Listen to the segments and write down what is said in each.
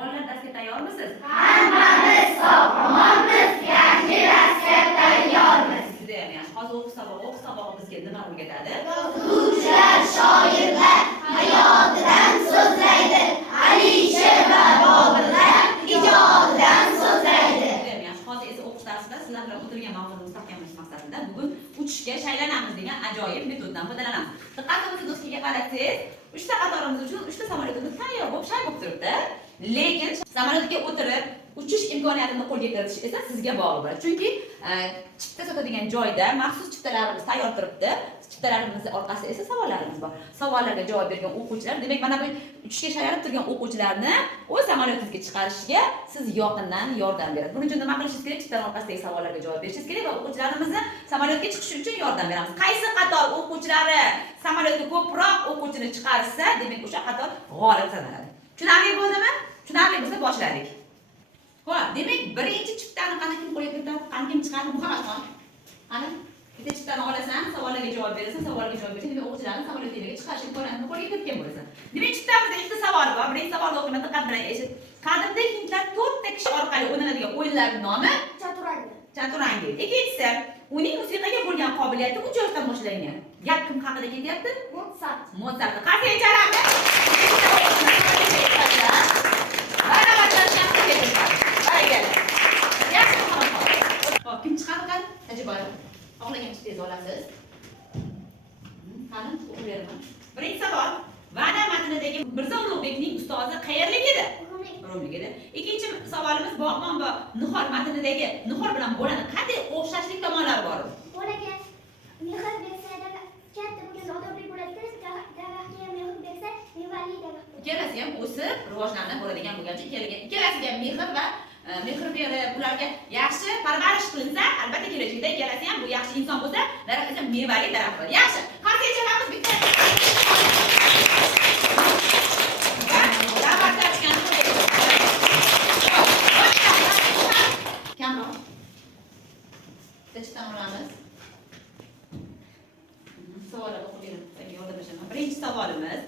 Bolalar darsga tayyormisiz? Hammamiz sog'-omonmiz, yangi darsga tayyormiz. Judayam yaxshi. Hozir o'qish sabog'i bizga nima o'rgatadi? Yozuvchilar, shoirlar hayotidan so'zlaydi. Alisher va Boburlar ijodidan so'zlaydi. Judayam yaxshi. Hozir esa o'qish darsida sizlar bilan o'tirgan mavzuni mustahkamlash maqsadida bugun uchishga shaylanamiz degan ajoyib metoddan foydalanamiz. Diqqatingizni do'stga qaratsangiz, 3 ta qatorimiz uchun 3 ta samolyotimiz tayyor bo'lib shay bo'lib turibdi. Lekin samolyotga o'tirib uchish imkoniyatini qo'lga kiritish esa sizga bog'liq bo'ladi. Chunki chipta sotadigan joyda maxsus chiptalarimiz tayyor turibdi. Chiptalarimiz orqasida esa savollarimiz bor. Savollarga javob bergan o'quvchilar, demak mana bu uchishga shaylanib turgan o'quvchilarni o'z samolyotingizga chiqarishiga siz yaqindan yordam berasiz. Buning uchun nima qilishingiz kerak? Chiptalar orqasidagi savollarga javob berishingiz kerak va o'quvchilarimizni samolyotga chiqishi uchun yordam beramiz. Qaysi qator o'quvchilari samolyotga ko'proq o'quvchini chiqarsa, demak o'sha qator g'olib sanaladi. Tushunarli bo'ldimi? Tushunarli bo'lsa boshladik. Xo'p, demak birinchi chiptani qani kim qo'yib ketadi? Qani kim chiqadi? Muhammadxon. Qani? Bitta chiptani olasan, savollarga javob berasan, savollarga javob bersan, demak o'quvchilarni samolyotga chiqarish imkoniyatini qo'lga kiritgan bo'lasan. Demak chiptamizda ikkita savol bor. Birinchi savolni o'qiyman, diqqat bilan eshit. Qadimda hindlar 4 ta kishi orqali o'ynaladigan o'yinlarning nomi chaturangi. Ikkinchisi, uning musiqaga bo'lgan qobiliyati 3 yoshdan boshlangan. Gap kim haqida ketyapti? Mozart. Qanday chalamiz? Kim chiqadi qani? Ajoyib. Xohlagan chiptangizni olasiz. Qani, o'qib beraman. Birinchi savol. Va'da matnidagi Mirzo Ulug'bekning ustozi qayerlik edi? Rumlik edi. Ikkinchi savolimiz Bog'bon va Nihor matnidagi Nihor bilan bo'lani qanday o'xshashlik tomonlari bor? Bo'laga mehr bersa katta bo'lgan odobli bo'ladi, daraxtga mehr bersa mevali daraxt. Ikkalasi ham o'sib, rivojlanib bo'ladigan bo'lgancha ikkalasiga ham mehr va mehr berib, ularga yaxshi parvarish qilinsa, albatta kelajakda ikkalasi ham bu yaxshi inson bo'lsa, daraxt esa mevali daraxt bo'ladi. Yaxshi. Qanday chalamiz bitta? Kamroq. Bittadan olamiz. Savollar o'qib bering, yordamlashaman. Birinchi savolimiz: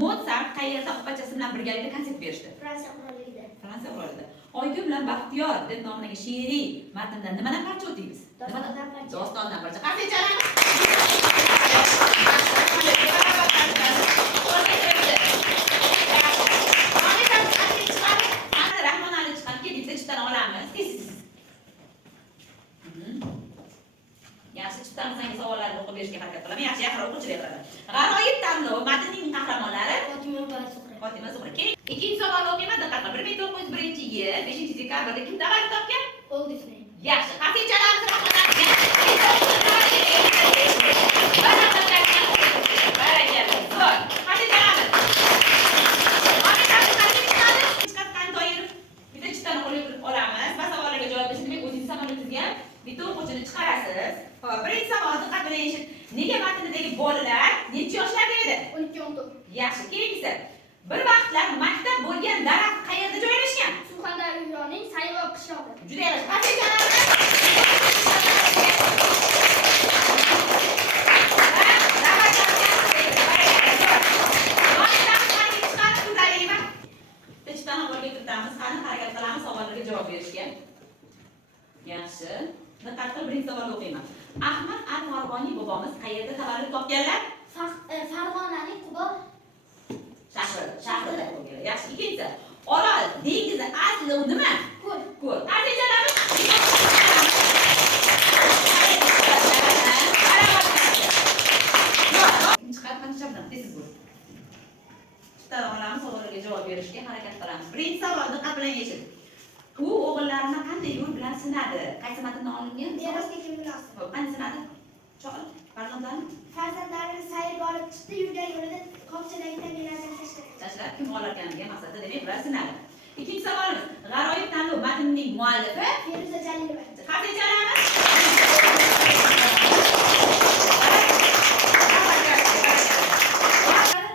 Mozart qayerda opachasi bilan birgalikda konsert berishdi? Fransiya qirolligida. Fransiya qirolligida. Oygul bilan Baxtiyor deb nomlangan she'riy matndan nimadan parcha o'taymiz? Dostondan parcha. Dostondan parcha. Qanday chalamiz? Rahmon Ali chiqarib keldik, chiptani olamiz. Yaxshi, chiptani sangi savollarni o'qib berishga harakat qilaman. Yaxshi, yaqinroq o'quvchilar qiladi. G'aroyib tanlov matnining qahramonlari Fatima Zuhra. Ikkinchi savolni o'qiyman, diqqat qiling. 1901-yil 5-dekabrda kim tavallud topgan? Walt Disney. Yaxshi, qanday chalamiz? Bitta o'quvchini chiqarasiz. Xo'p, birinchi savol diqqat bilan eshit. Nega matnidagi bolalar necha yoshlarda edi? 12-14. Yaxshi, keyingisi. Bir vaqtlar maktab bo'lgan daraxt qayerda joylashgan? Surxondaryoning Saylov qishlog'i. Juda yaxshi. Qanday chalamiz? Harakat qilamiz savollarga javob berishga. Yaxshi. Diqqat qilib birinchi savolni o'qiyman. Ahmad al-Marg'oniy bobomiz qayerda tavallud topganlar? Farg'onaning Qubo shahrida tug'ilgan. Yaxshi, ikkinchisi. Orol dengizi asli nima? Ko'l. Qanday chalamiz? Tez bo'l. Chiptadan olamiz, savollarga javob berishga harakat qilamiz. Birinchi savol diqqat bilan eshit. U o'g'illarini qanday yo'l bilan sinadi? Qaysi matndan olingan? merosga kim munosib? Qanday sinadi? Chol, farzandlarni Farzandlarini sayrga olib chiqdi, yurgan yo'lida qopchadagi tangalardan tashlab kim olarkaniga maqsadda demak ular sinadi. Ikkinchi savolimiz: G'aroyib tanlov matnining muallifi Feruza Jalilova. qanday chalamiz?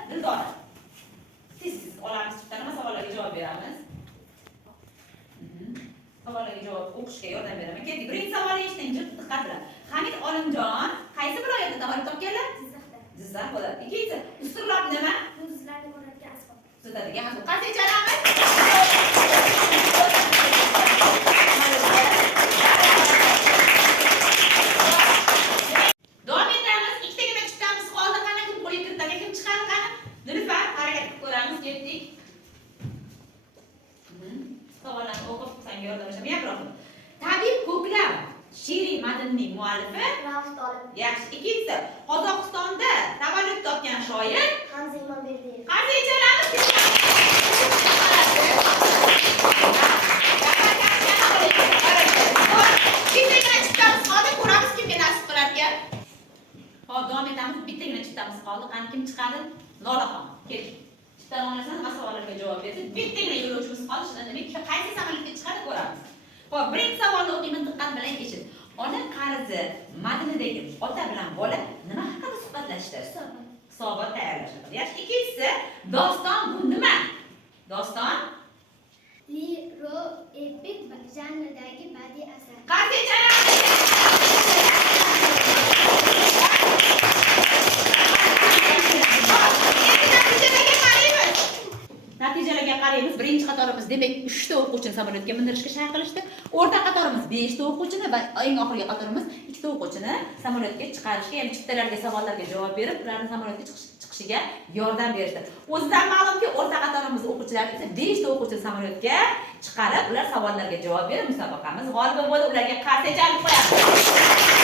Dildora. Siz olamiz chiptani, savollarga javob beramiz. Savollarga javob o'qishga yordam beraman. Ketdik. Birinchi savolni eshiting, diqqat bilan. Hamid Olimjon qaysi viloyatda tavallud topganlar? Jizzax bo'ladi. Ikkinchisi, usturlab nima? Yulduzlarni ko'radigan asbob. Sotadigan asbob. Qanday chalamiz? yordamlashib mikrofon. Tabib ko'klam she'riy matnning muallifi Rauf Tolib. yaxshi. Ikkinchisi, Qozog'istonda tavallud topgan shoir Hamza Imomberdiyev. qanchaychalamiz ko'ramiz kimga nasib qilarkan. Hop, davom etamiz. Bittagina chiptamiz qoldi. Qani kim chiqadi? Lolaxon. Kel. Chiptalar olasizlar, va savollarga javob bersiz. Bittagina yo'lovchimiz qoldi. Shundan demak, qaysi samolyotga chiqadi ko'ramiz. Hop, birinchi savolni o'qiyman, diqqat bilan eshit. Ona qarzi matnidagi ota bilan bola nima haqida suhbatlashdi? Hisobot tayyorlash haqida. Yaxshi. Ikkinchisi, doston bu nima? Doston Lyro-epik janridagi badiiy asar. Natijalarga qaraymiz. Birinchi qatorimiz demak 3 ta o'quvchini samolyotga mindirishga shart qilishdi. O'rta qatorimiz 5 ta o'quvchini va eng oxirgi qatorimiz 2 ta o'quvchini samolyotga chiqarishga, ya'ni chiptalarga savollarga javob berib, ularning samolyotga chiqishiga yordam berishdi. O'zidan ma'lumki, o'rta qatorimiz o'quvchilari esa 5 ta o'quvchini samolyotga chiqarib, ular savollarga javob berib, musobaqamiz g'olibi bo'ldi. Ularga qarshi jalb qo'yamiz.